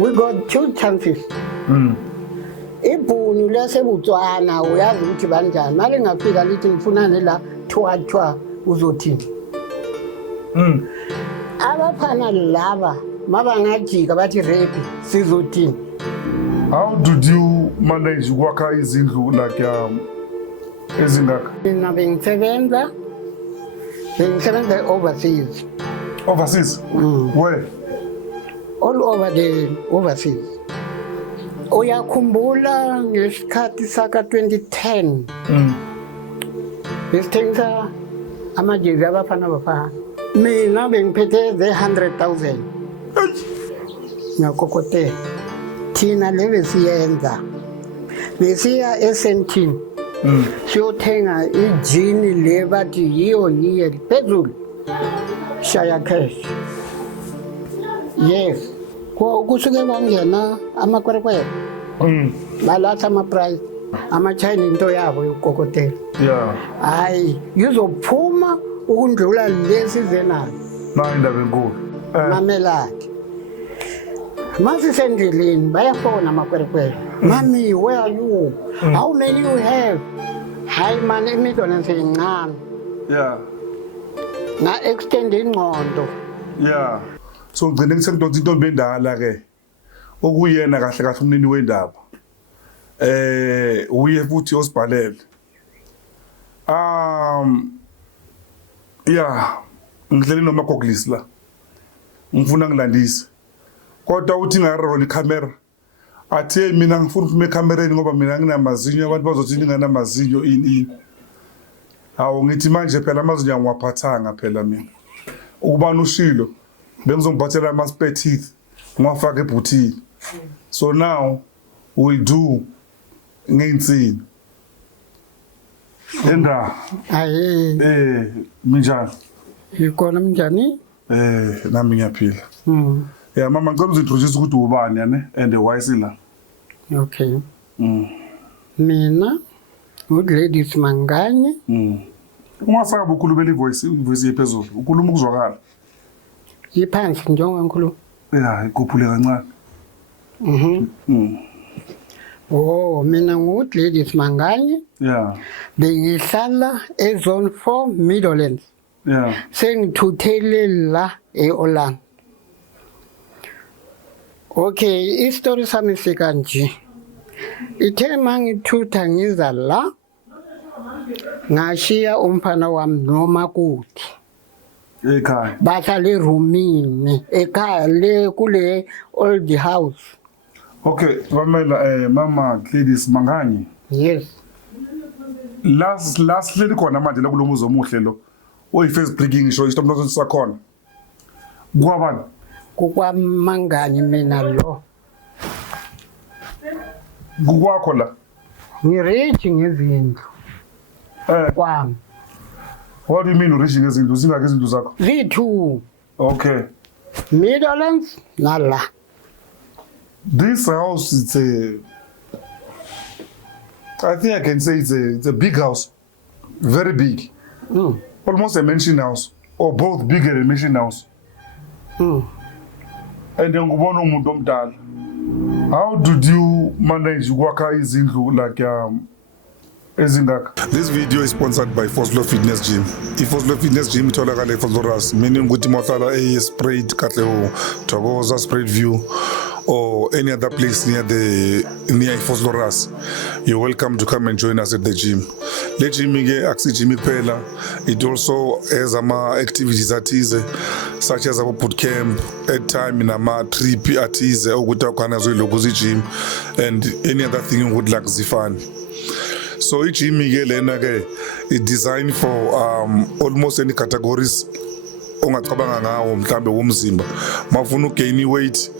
we got two chances. Ibhunu laseBotswana uyazi ukuthi banjani. Manje ngafika lithi ngifuna nela thwa uzothini. Abafana laba mabangajika bathi rape sizothini. How did you manage ukwakha izindlu like ezingaka? Mina bengisebenza overseas. Overseas? Where? All over the overseas. Uyakhumbula ngesikhathi saka 2010. Besithengisa amajezi abafana. Mina bengiphethe the 100,000. Ngakokotela. Thina lebesiyenza. Besiya eSentin. Siyothenga ijini le bathi yiyo phezulu. Shaya cash. Yes. Kusuke kwangena amakwerekwere. Balatha ama-price. Ama-China into yabo yokukokotela. Yeah. Hayi, yuzophuma ukundlula lesi zenayo. Na indaba enkulu. Mameladi. Masisendleleni bayafona amakwerekwere. Mami, where are you? How many you have? Hayi man, imidlwane seyincane. Yeah. Na extend ingqondo. Yeah. So ngicela ngisengidonsa intombi endala ke. Okuyena kahle umnini wendaba. Uye futhi osibhalele. Yeah. Ngihleli noma Googles la. Ngifuna ngilandise. Kodwa uthi ngaroll camera. Athe mina ngifuna ukuphuma ekamereni ngoba mina nginamazinyo abantu bazothi nginganamazinyo ini. Hawu ngithi manje phela amazinyo ngiwaphathanga phela mina. Ukubani ushilo bengizongiphathela ama spare teeth ngwafaka ebhuthini. So now we do ngensini. Enda. Hayi. Minjani? Ikona njani? Nami ngiyaphila. Yeah, mama ngicela uzintroduce ukuthi ubani yane and why sila. Okay. Mina uGladys Manganye. Ungasaba ukhulumela ivoice ephezulu. Ukhuluma ukuzwakala. Iphansi njengoba ngikhuluma. Yeah, ikhuphule kancane. Oh, mina nguGladys Manganye. Yeah. Bengihlala eZone 4 Meadowlands. Yeah. Sengithuthele la eOrlando. Okay, istory sami sikanje. Ithe mangithutha ngiza la ngashiya umfana wami nomakoti. Ekhaya. Bahlala erumini ekhaya le kule old house. Okay, Pamela mama Gladys Manganye. Yes. Last leli khona manje la kulomuzo omuhle lo. Oyi-first breaking ngisho isitomnozo sakhona. Kwabani? KukwaManganye mina lo. Kukwakho la. Ngirich ngezindlu. Kwami. What do you mean urich ngezindlu? Zingaki izindlu zakho? Zithu. Okay. Meadowlands nala. This house it's I think I can say it's a big house. Very big. Almost a mansion house or both bigger than mansion house. And then ngubona umuntu omdala. How did you manage ukwakha izindlu like ezingaka? This video is sponsored by Foslo Fitness Gym. Foslo Fitness Gym itholakala eFosloras, meaning ukuthi mohlala Sprayed Katlego, Thokoza, Sprayed View or any other place near Fosloras. You're welcome to come and join us at the gym. Le gym ke akusijimi kuphela, it also has ama activities athize such as our boot camp, at time in ama trip athize ukuthi akhona zoyiloko gym and any other thing you would like zifana. So each gym ke lena ke is designed for almost any categories ongacabanga ngawo mhlambe womzimba. Mafuna ugain weight,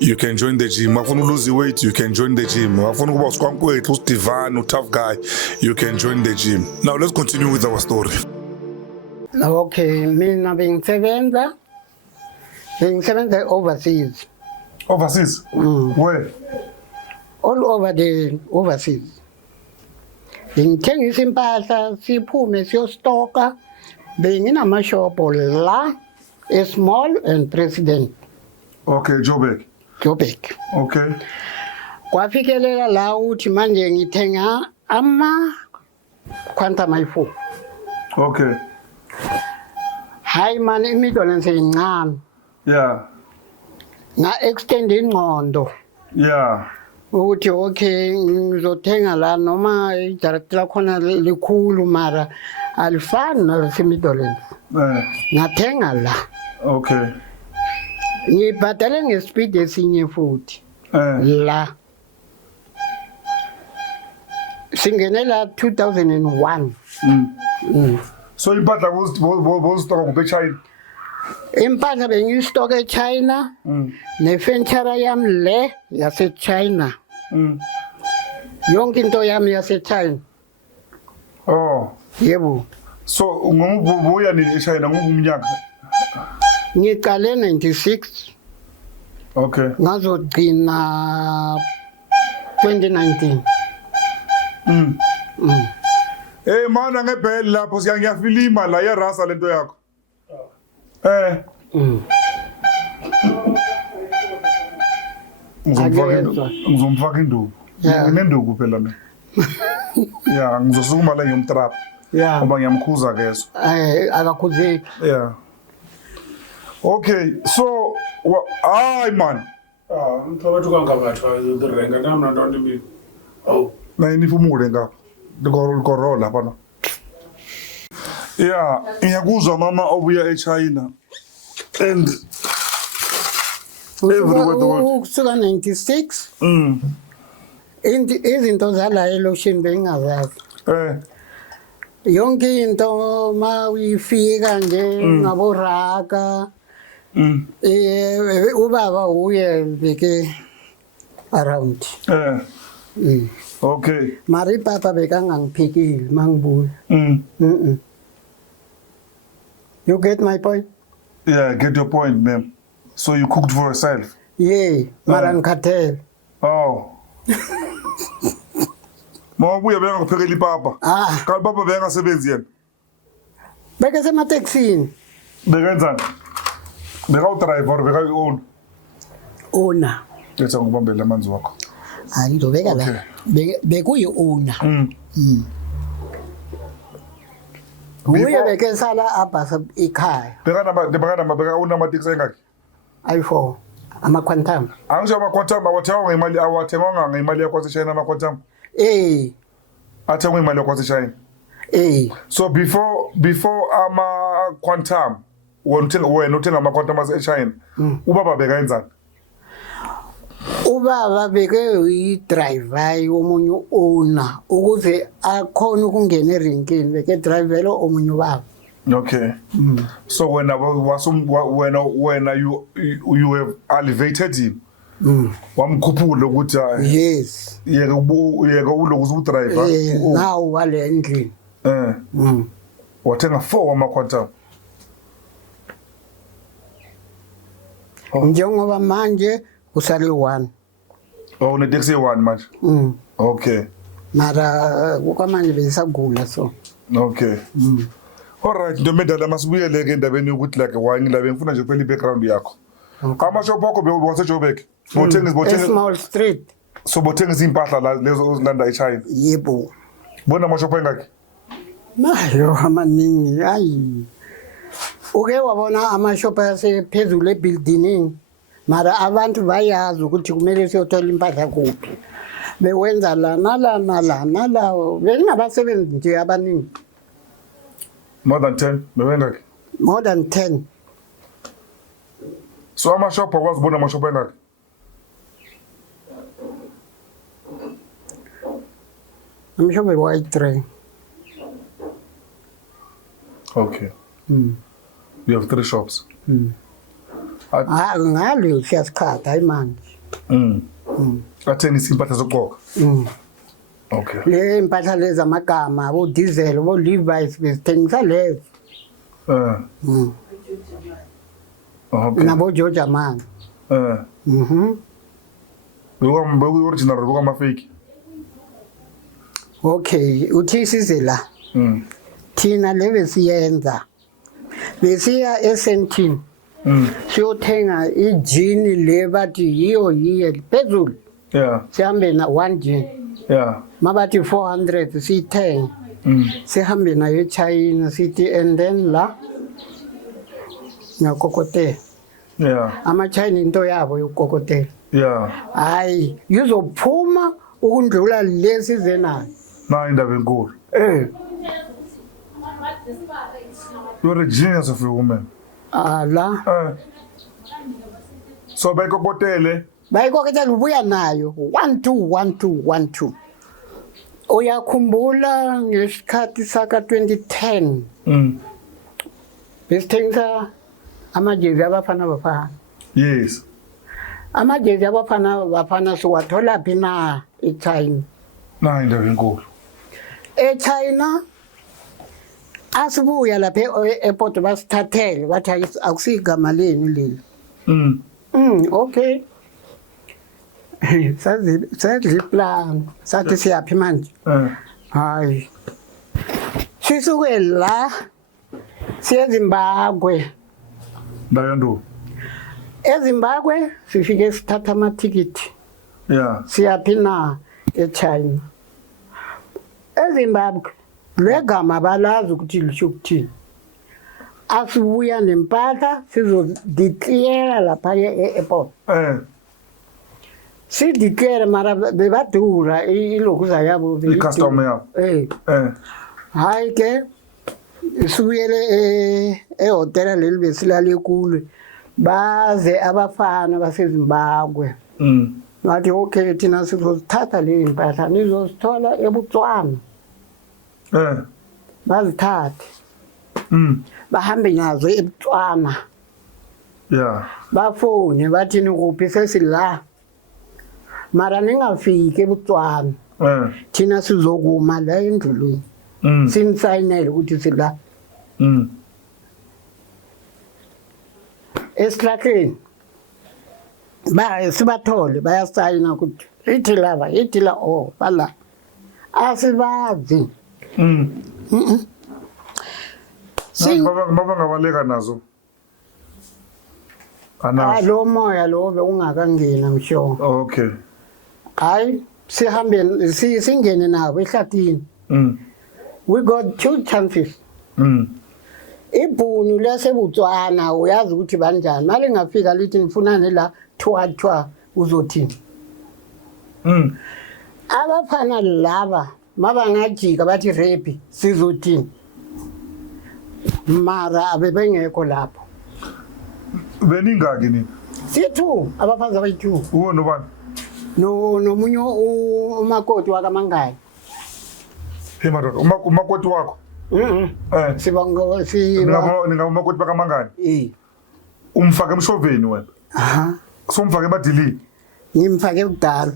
you can join the gym. Mafuna lose weight, you can join the gym. Mafuna kuba usikwamkwethu, uStivan, tough guy, you can join the gym. Now let's continue with our story. Okay, mina bengisebenza overseas. Overseas? Where? All over the overseas. Bengithengisa impahla siphume siyostoka benginamashopho la eSmall and President. Okay, Joburg. Joburg. Okay. Kwafikelela la uthi manje ngithenga Quantum i4. Okay. Hayi man imidolo nseyincane. Yeah. Na extend ingqondo. Yeah. Ukuthi okay ngizothenga la noma idirect lakhona likhulu mara alifani nasemidolo. Ngathenga la. Okay. Ngibhadale ngespeed esinye futhi. La. Singenela 2001. So impahla bozithoka ngopechina? Impahla bengiyistock eChina. Nefurniture yami le yaseChina. Yonke into yami yaseChina. Oh. Yebo. So ngobuya ni eChina ngomnyaka? Ngiqale 96. Okay. Ngazogcina 2019. Eh mana ngebheli lapho ngiyafilima la yerasa lento yakho. Ngizomfaka induku. Nginenduku phela mina. Yeah, ngizosukuma la ngiyomtrap. Yeah. Ngoba ngiyamkhuza keso. Akakhuzeki. Yeah. Okay, so ay man. Mthobethu kangabathwa uzirenga namna ntonto imini. Awu. Na inifumule ngapha. Likorola lapha. Yeah, ngiyakuzwa mama obuya eChina. And everywhere the world. Kusuka 96. Izinto zala eloshini bengingazazi. Yonke into ma uyifika nje ngaboraka. Ubaba uye beke around. Okay. Mari papa bekangangiphikile mangibuya. You get my point? Yeah, I get your point, ma'am. So you cooked for yourself? Yeah, mara ngikhathele. Oh. Mabuya bengakuphekela ipapa. Kanti papa bengasebenzi yena. Beke semateksini. Bekenzani? Beka-drive or beka-own? Owner. Letha ngibambele amanzi wakho. Hayi ngizobeka la. Bekuyi owner. Uye beke sala abasa ekhaya. Beka-own ama-taxi engakhi? I4 ama-Quantum. Angisho ama-Quantum awathengwanga ngemali yakho yaseChina ama-Quantum? Athengwe imali yakho yaseChina? So before ama-Quantum wena uthenga ama-Quantum ase-China, ubaba bekayenzani? Ubaba beke uyi-driver omunye owner ukuze akhona ukungena erenkini beke driver omunye ubaba. Okay. So when you have elevated him, wamkhuphula ukuthi yes. Yeka ulokuze udriver. Now wale endlini. Wathenga 4 wama-Quantum. Njengoba manje usale 1. Oh, une-taxi 1 manje. Okay. Mara kukamanje besagula so. Okay. Alright, ndomedala masibuyele ke endabeni ukuthi like wangila ngifuna nje kuphela i-background yakho. Ama-shop akho bewaseJoburg. Bothenga Small Street. So bothenga impahla la lezo ozilanda eChina. Yebo. Bona ama-shop engakhi? Nayo amaningi ayi. Uke wabona ama-shop asephezulu ebuilding. Mara abantu bayazi ukuthi kumele siyothola impahla kuphi. Bewenza la bengabasebenzi nje abaningi. More than 10 bewengakhi? More than 10. So ama-shop awazibona ama-shop engakhi? Ama-shop eyi-3. Okay. You have 3 shops. Ngalo siyasikhatha hayi manje. Athengisa impahla zokuqoka. Okay. Le impahla lezi amagama abo diesel abo Levi's besithengisa lezo. Okay. Nabo Georgia man. Beku original beku ama fake. Okay, uthi size la. Thina le besiyenza. Besiya eSentin. siyothenga ijini le bathi yiyo phezulu. Yeah. Sihambe na 1 jini. Yeah. Mabathi 400 siyithenge. Sihambe nayo eChina sithi and then la ngakokotela. Yeah. Ama-China into yabo yokukokotela. Yeah. Hayi yuzophuma ukundlula lesi zenayo. Na indaba enkulu. You're a genius of a woman. Ala. So bayikokotele. Bayikokotela ubuya nayo 121212. Uyakhumbula ngesikhathi saka 2010. Besithengisa amajezi abafana. Yes. Amajezi abafana siwathola phi na eChina. Na indaba enkulu. EChina asibuya lapha e-airport basithathele bathi akusigama leni leli. Okay. Sadli plan sathi siyaphi manje. Hayi. Sisuke la siya Zimbabwe. Bayandu. eZimbabwe sifike sithatha amathikiti. Yeah. Siyaphi na eChina. eZimbabwe legama balazi ukuthi lisho ukuthini. Asibuya nempahla sizodeclare lapha e-airport. Sideclare mara bebadura ilokuza yabo I-customer yabo. Hayi ke sibuyele ehotela leli besilale kulo baze abafana baseZimbabwe. Bathi okay thina sizothatha le mpahla nizosithola eBotswana. Bazithathe. Bahambe nazo eBotswana. Yeah. Bafone bathi nikuphi sesila. Mara ningafiki eBotswana. Thina sizokuma la endleleni. Sinsayinele ukuthi sila. Esihlahleni sibathole bayasayina ukuthi ithi lava ithi la bala asibazi. Baba ngabaleka nazo. Lo moya lo ungakangena msho. Okay. Hayi sihambe singene nabo ehlathini. We got 2 chances. Ibhunu laseBotswana uyazi ukuthi banjani mali ngafika lithi ngifuna nela thwa uzothini. Abafana laba mabangajika bathi rape sizothini. Mara abebengekho lapho. Beningaki nini? Sithu abafazi abayi2. Uwo nobani? Nomunye umakoti wakaMangayi. Madoda umakoti wakho. Ninga umakoti bakaMangani. Umfake emshoveni wena. So umfake emadilini. Ngimfake ekudala.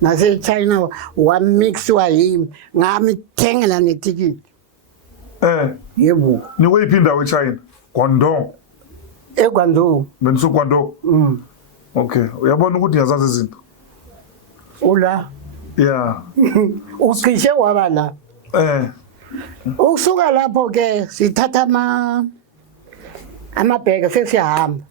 NaseChina wamixwa yimi ngamithengela neticket. Yebo. Nikweyiphi indawo eChina? Guangdong. eGuangdong. Benisu Guangdong. Okay. Uyabona ukuthi ngiyazazi izinto. Ula. Yeah. Ucishe waba la. Usuka lapho ke sithatha amabheke sesiyahamba.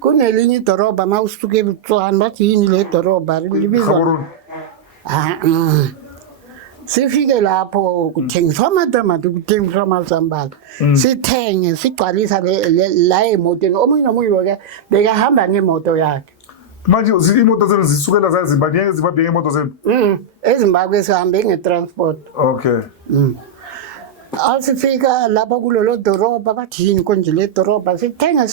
Kunelinye idorobha mawusuke eBotswana bathi yini le dorobha libizwa. Sifike lapho kuthengiswa amatamati kuthengiswa amazambane. Sithenge sigcwalisa la emotweni omunye nomunye ke bekahamba ngemoto yakhe. Manje imoto zenu zisukela zaZimbabwe eZimbabwe ngemoto zenu? eZimbabwe sihambe ngeTransport. Okay. Asifika lapha kulelo dorobha bathi yini konje le dorobha sithenga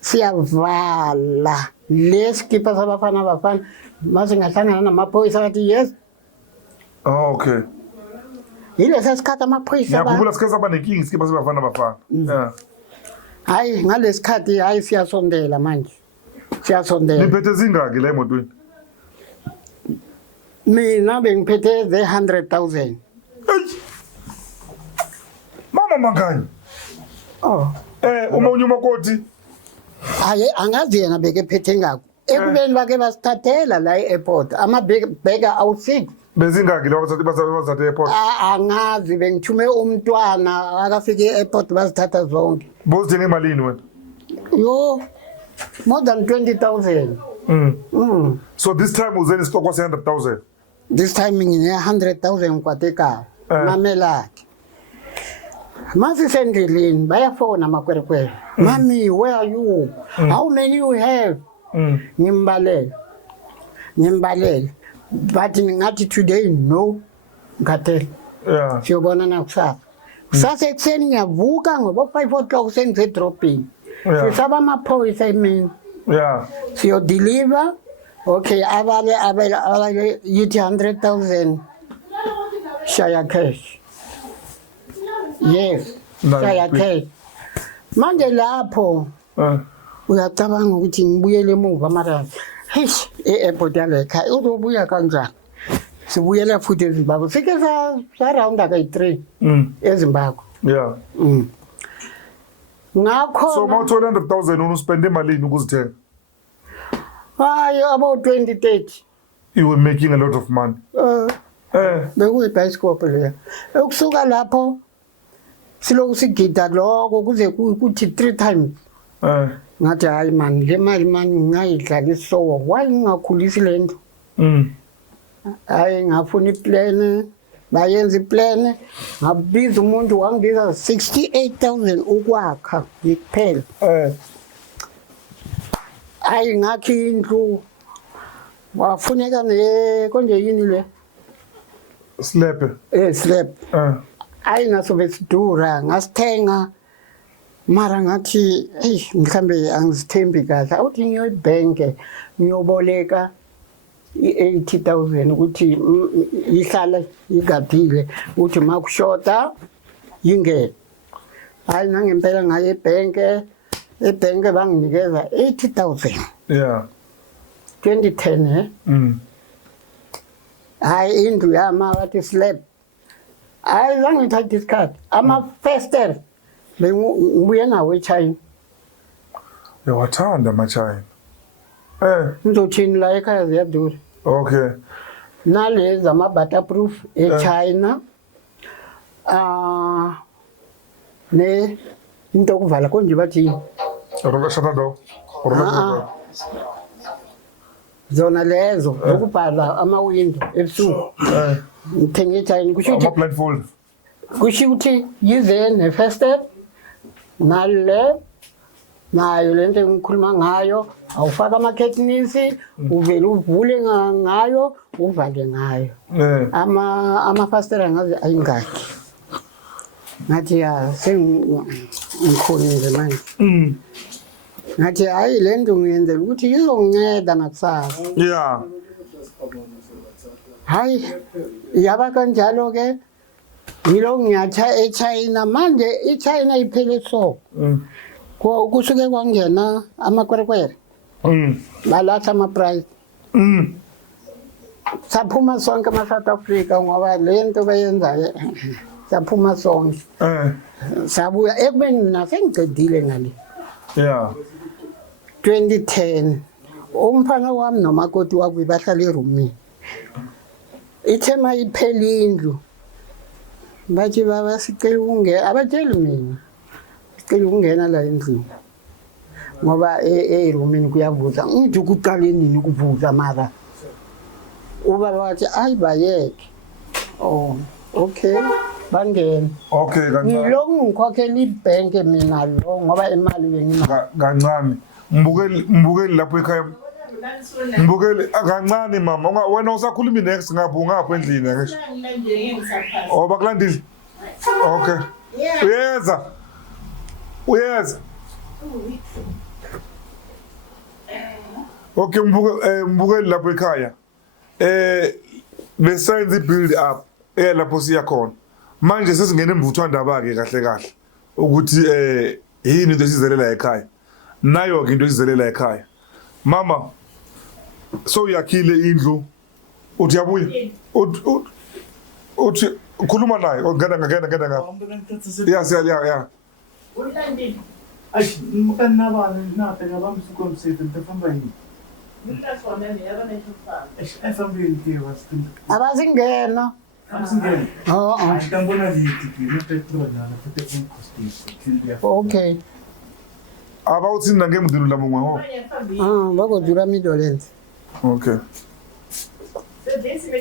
siyavala leskipa sabafana mase ngahlangana namaphoyisa bathi yes. Okay. Yile sesikhathi amaphoyisa yakubula sikhathi abanenkingi skipa sabafana. Yeah. Hayi ngalesikhathi hayi siyasondela manje. Siyasondela. Niphethe zingaki la emotweni? Mina bengiphethe 100,000. Mama Mangani. Umunye umakoti. Hayi angazi yena bekephethe ngakho. Ekubeni bake basithathela la e-airport amabheke awu6. Bezingaki la bazathe e-airport? Angazi bengithume umntwana akafike e-airport bazithatha zonke. Bozidinga imalini wena? Yo, more than 20,000. So this time uzeni stock was 100,000. This time ngine 100,000 kwateka. Mamela. Masi sendlini bayafona makwerekwere. Mami, where are you? How many you have? Ngimbalele. But ngathi today no. Ngathi. Yeah. Siyobona na kusasa. Kusasa ekseni ngiyavuka ngoba 5 o'clock senze dropping. Sisaba amaphoyisa emini. Yeah. Siyo deliver. Okay, abale yithi 100,000 shaya cash. Yes. Shaya cash. Manje lapho uyacabanga ukuthi ngibuyele emuva mara hish e-airport yalekhaya uzobuya kanjani? Sibuyela futhi eZimbabwe. Sike sa round ka-3 eZimbabwe. Yeah. Ngakho So mawuthola 100,000 unuspende malini ukuzithenga? About 20-30. You were making a lot of money. Bekuyibhayisikobho leya. Ukusuka lapho silokhu sigida lokho kuze kuthi 3 times. Ngathi hayi man, le mali mani ngayidlala isowo. Why ngingakhulisi le ndlu? Hayi ngafuna iplan, bayenza iplan, ngabiza umuntu wangibiza 68,000 ukwakha kuphela. Hayi ngakhi indlu. Wafuneka konje yini le? Slap. Slap. Hayi ngasobe sidura, ngasithenga. Mara ngathi mhlambe angizithembi kahle. Awuthi ngiyoyibhenke ngiyoboleka i-80,000 ukuthi ihlala igadile ukuthi makushota yingene. Hayi nangempela ngaye ebhenke banginikeza 80,000. Yeah. 2010 hayi indlu yama wathi slab. Hayi zange ngithathe isikhathi. Ama-fester ngibuye nawo eChina. Yawathanda ama-China. Ngizothini la ekhaya ziyadura. Okay. Nalezi ama-butterproof eChina. Ne into okuvala konje bathi Shutter. zona lezo ukubhala ama-window ebusuku. Ngithenge eChina kusho ukuthi Blindfold. kusho ukuthi yize ne-fester nale nayo lento engikhuluma ngayo awufaka amakhethinisi uvele uvule ngayo uvale ngayo. Amafastera ngaze ayingakhi. Ngathi ya sengikhonile manje. Ngathi hayi le nto ngiyenzela ukuthi izonginceda nakusasa. Yeah. Hayi yaba kanjalo ke ngilo ngiyacha eChina manje iChina iphele so. Kusuke kwangena amakwerekwere. Balatha ama-price. Saphuma sonke ama-South Africa ngoba le nto bayenzayo saphuma sonke. Sabuya ekubeni mina sengicedile ngale. Yeah. 2010 umfana wami nomakoti wakhe bahlala erumini. Ithema iphela indlu. Bathi baba sicela ukungena abatsheli mina. Sicela ukungena la endlini. Ngoba erumini kuyavuza. Ngithi ukuqale nini ukuvuza mara. Ubaba wathi ayi bayeke. Oh, okay. Bangena. Okay, kancane. Ngiloko ngikhokhela ibhenke mina lo ngoba imali benginayo. Kancane. Mbukeli lapho ekhaya. Mbukeli kancane mama. Wena usakhuluma next ngapha ngapha endlini ngisho. Oh bakulandile. Okay. Uyeza. Okay mbukeli lapho ekhaya. Besenze build up lapho siya khona. Manje sesingena emvuthwandaba ke kahle ukuthi yini into esizelela ekhaya. Nayo ke into esizelela ekhaya. Mama so uyakhile indlu uthi yabuya uthi ukhuluma naye ngena ngapha. Yeah. Ulandile. Ayi mkanna bana na phela bamsuka umsebenzi ntafamba yini. Ngiklasona niyaba nethufana. Efambile ke wasithinta. Abazingena. Amsingene. Ngibona lithi ke petrol na futhi kumkhostisi. Okay. ava u tsini na nge muḓini ula muṅwe ho vha khou dzula Midlands. okay So this is